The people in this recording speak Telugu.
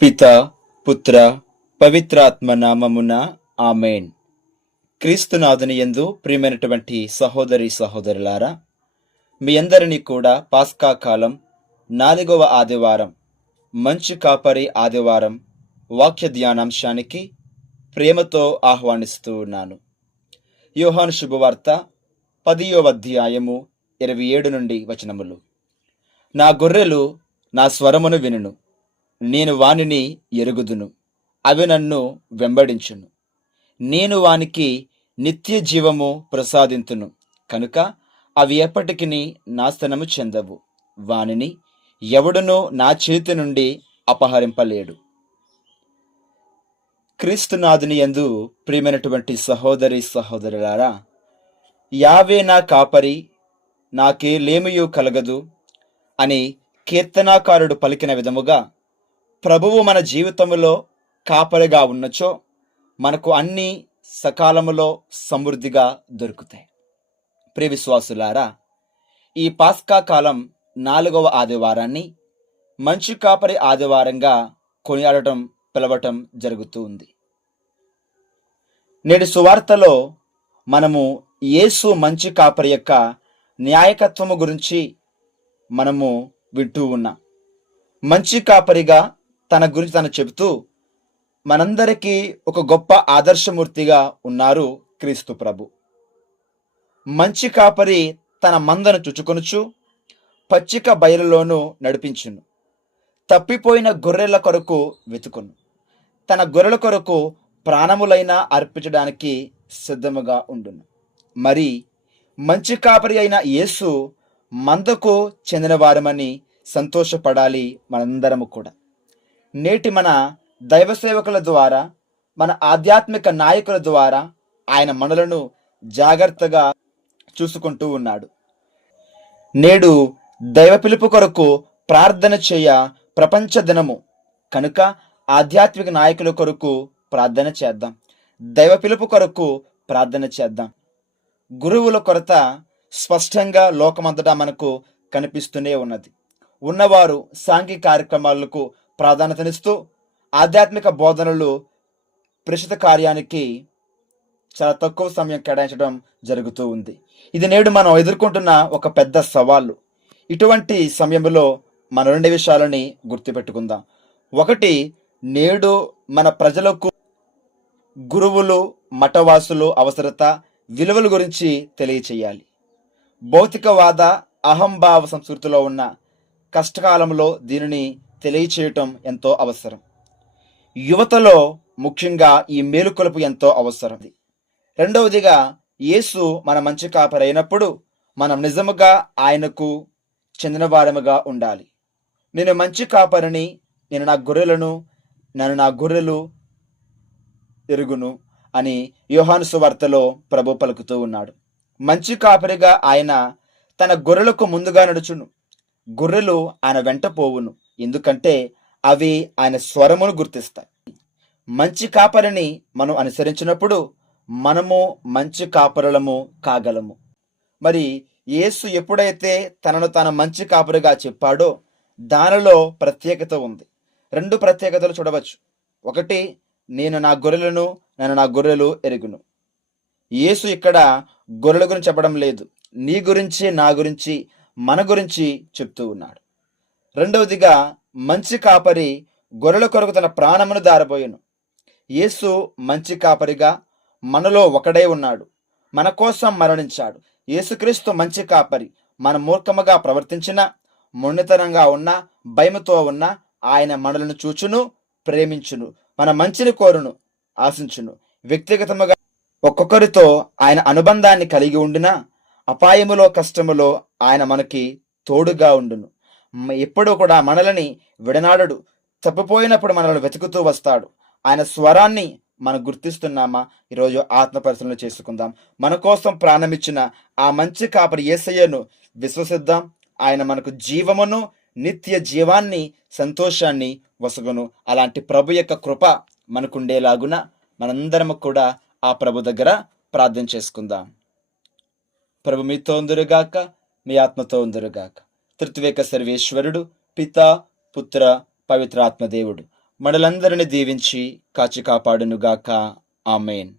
పిత పుత్ర పవిత్రాత్మ నామమున ఆమెన్ క్రీస్తునాథుని యందు ప్రియమైనటువంటి సహోదరి సహోదరులారా మీ అందరినీ కూడా పాస్కా కాలం నాలుగవ ఆదివారం మంచు కాపరి ఆదివారం వాక్య ధ్యానాంశానికి ప్రేమతో ఆహ్వానిస్తూ ఉన్నాను. యోహాను శుభవార్త పదియో అధ్యాయము ఇరవై ఏడు నుండి వచనములు. నా గొర్రెలు నా స్వరమును వినును. నేను వానిని ఎరుగుదును. అవి నన్ను వెంబడించును. నేను వానికి నిత్య జీవము ప్రసాదింతును. కనుక అవి ఎప్పటికి నాశనము చెందవు. వానిని ఎవడునో నా చేతి నుండి అపహరింపలేడు. క్రీస్తునాథుని యందు ప్రియమైనటువంటి సహోదరి సహోదరులారా యావే నా కాపరి నాకే లేమియు కలగదు అని కీర్తనాకారుడు పలికిన విధముగా ప్రభువు మన జీవితంలో కాపరిగా ఉన్నచో మనకు అన్నీ సకాలములో సమృద్ధిగా దొరుకుతాయి. ప్రియ విశ్వాసులారా ఈ పాస్కా కాలం నాలుగవ ఆదివారాన్ని మంచు కాపరి ఆదివారంగా కొనియాడటం పిలవటం జరుగుతూ ఉంది. నేడు సువార్తలో మనము యేసు మంచి కాపరి యొక్క న్యాయకత్వము గురించి మనము వింటూ ఉన్నాం. మంచి కాపరిగా తన గురించి తను చెబుతూ మనందరికీ ఒక గొప్ప ఆదర్శమూర్తిగా ఉన్నారు క్రీస్తు ప్రభు. మంచి కాపరి తన మందను చుచుకొనుచు పచ్చిక బయలులోనూ నడిపించును. తప్పిపోయిన గొర్రెల కొరకు వెతుకును. తన గొర్రెల కొరకు ప్రాణములైనా అర్పించడానికి సిద్ధముగా ఉండును. మరి మంచి కాపరి అయిన యేసు మందకు చెందినవారమని సంతోషపడాలి మనందరము కూడా. నేటి మన దైవ సేవకుల ద్వారా మన ఆధ్యాత్మిక నాయకుల ద్వారా ఆయన మనలను జాగ్రత్తగా చూసుకుంటూ ఉన్నాడు. నేడు దైవ పిలుపు కొరకు ప్రార్థన చేయ ప్రపంచ దినము. కనుక ఆధ్యాత్మిక నాయకుల కొరకు ప్రార్థన చేద్దాం. దైవ పిలుపు కొరకు ప్రార్థన చేద్దాం. గురువుల కొరత స్పష్టంగా లోకమంతటా మనకు కనిపిస్తూనే ఉన్నది. ఉన్నవారు సాంఘిక కార్యక్రమాలకు ప్రాధాన్యతనిస్తూ ఆధ్యాత్మిక బోధనలు ప్రస్తుత కార్యానికి చాలా తక్కువ సమయం కేటాయించడం జరుగుతూ ఉంది. ఇది నేడు మనం ఎదుర్కొంటున్న ఒక పెద్ద సవాళ్ళు ఇటువంటి సమయంలో మన రెండు విషయాలని గుర్తుపెట్టుకుందాం. ఒకటి నేడు మన ప్రజలకు గురువులు మఠవాసులు అవసరత విలువల గురించి తెలియచేయాలి. భౌతికవాద అహంభావ సంస్కృతిలో ఉన్న కష్టకాలంలో దీనిని తెలియచేయటం ఎంతో అవసరం. యువతలో ముఖ్యంగా ఈ మేలుకొలుపు ఎంతో అవసరం. రెండవదిగా యేసు మన మంచి కాపరి అయినప్పుడు మనం నిజముగా ఆయనకు చెందిన వారముగా ఉండాలి. నేను మంచి కాపరిని నేను నా గొర్రెలను నన్ను నా గొర్రెలు ఎరుగును అని యోహాను సువార్తలో ప్రభు పలుకుతూ ఉన్నాడు. మంచి కాపరిగా ఆయన తన గొర్రెలకు ముందుగా నడుచును. గొర్రెలు ఆయన వెంట పోవును. ఎందుకంటే అవి ఆయన స్వరమును గుర్తిస్తాయి. మంచి కాపరిని మనం అనుసరించినప్పుడు మనము మంచి కాపరులము కాగలము. మరి యేసు ఎప్పుడైతే తనను తాను మంచి కాపరిగా చెప్పాడో దానిలో ప్రత్యేకత ఉంది. రెండు ప్రత్యేకతలు చూడవచ్చు. ఒకటి నేను నా గొర్రెలను నేను నా గొర్రెలు ఎరుగును. యేసు ఇక్కడ గొర్రెల గురించి చెప్పడం లేదు. నీ గురించి నా గురించి మన గురించి చెప్తూ ఉన్నాడు. రెండవదిగా మంచి కాపరి గొర్రెల కొరకు తన ప్రాణమును దారబోయెను. యేసు మంచి కాపరిగా మనలో ఒకడే ఉన్నాడు. మన కోసం మరణించాడు. యేసుక్రీస్తు మంచి కాపరి. మన మూర్ఖముగా ప్రవర్తించిన మొండితనంగా ఉన్న భయముతో ఉన్న ఆయన మనలను చూచును ప్రేమించును. మన మంచిని కోరును ఆశించును. వ్యక్తిగతముగా ఒక్కొక్కరితో ఆయన అనుబంధాన్ని కలిగి ఉండినా అపాయములో కష్టములో ఆయన మనకి తోడుగా ఉండును. ఎప్పుడూ కూడా మనలని విడనాడడు. తప్పిపోయినప్పుడు మనల్ని వెతుకుతూ వస్తాడు. ఆయన స్వరాన్ని మనం గుర్తిస్తున్నామా? ఈరోజు ఆత్మ పరిశీలన చేసుకుందాం. మన కోసం ప్రాణమిచ్చిన ఆ మంచి కాపరి ఏసయ్యను విశ్వసిద్దాం. ఆయన మనకు జీవమును నిత్య జీవాన్ని సంతోషాన్ని వసుగును. అలాంటి ప్రభు యొక్క కృప మనకుండేలాగున మనందరము కూడా ఆ ప్రభు దగ్గర ప్రార్థన చేసుకుందాం. ప్రభు మీతో ఉందరుగాక మీ ఆత్మతో ఉందరుగాక. తృత్వేక సర్వేశ్వరుడు పిత పుత్ర పవిత్రాత్మదేవుడు మనలందరిని దీవించి కాచి కాపాడునుగాక. ఆమెన్.